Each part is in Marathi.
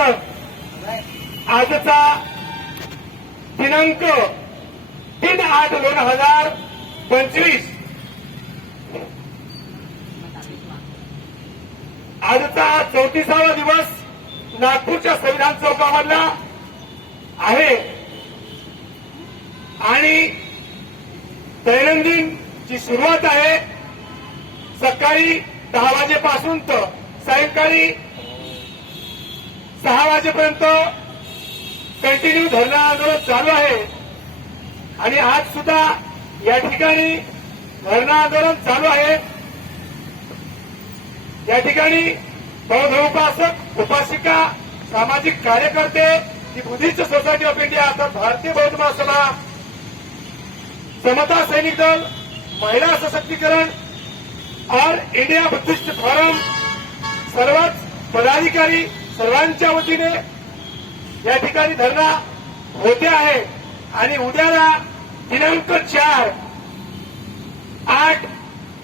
आंदोलन आजचा दिनांक तीन आठ दोन हजार पंचवीस. आजचा चौतीसावा दिवस नागपूरच्या संविधान चौकामधला आहे. आणि दैनंदिन जी सुरुवात आहे सकाळी दहा वाजेपासून तर सायंकाळी सहा वाजेपर्यंत कंटिन्यू धरणं आंदोलन चालू आहे. आणि आज सुद्धा या ठिकाणी धरणं आंदोलन चालू आहे. या ठिकाणी बौद्ध उपासिका सामाजिक कार्यकर्ते ती बुद्धिस्ट सोसायटी ऑफ इंडिया अर्थात भारतीय बौद्ध महासभा समता सैनिक दल महिला सशक्तीकरण और इंडिया बुद्धिस्ट फोरम सर्वच पदाधिकारी सर्वांच्या वतीने या ठिकाणी धरणा होते आहे आणि उद्याला दिनांक चार आठ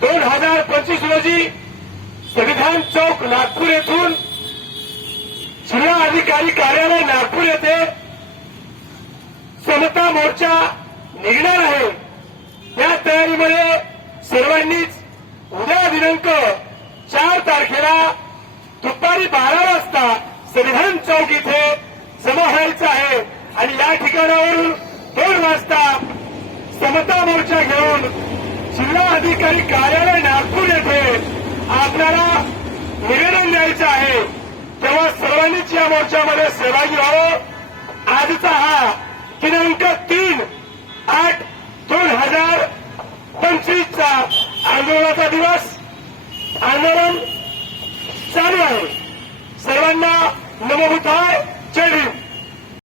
दोन हजार पंचवीस रोजी संविधान चौक नागपूर येथून जिल्हा अधिकारी कार्यालय नागपूर येथे समता मोर्चा निघणार आहे. त्या तयारीमध्ये सर्वांनीच उद्या दिनांक चार तारखेला दुपारी बारा संविधान चौक इथे जमा व्हायचं आहे. आणि या ठिकाणावरून दोन वाजता समता मोर्चा घेऊन जिल्हा अधिकारी कार्यालय नागपूर येथे आपल्याला निवेदन द्यायचं आहे. तेव्हा सर्वांनीच या मोर्चामध्ये सहभागी व्हावं. आजचा हा दिनांक तीन आठ दोन हजार पंचवीसचा आंदोलनाचा दिवस आंदोलन चालू आहे. सर्वांना No more time.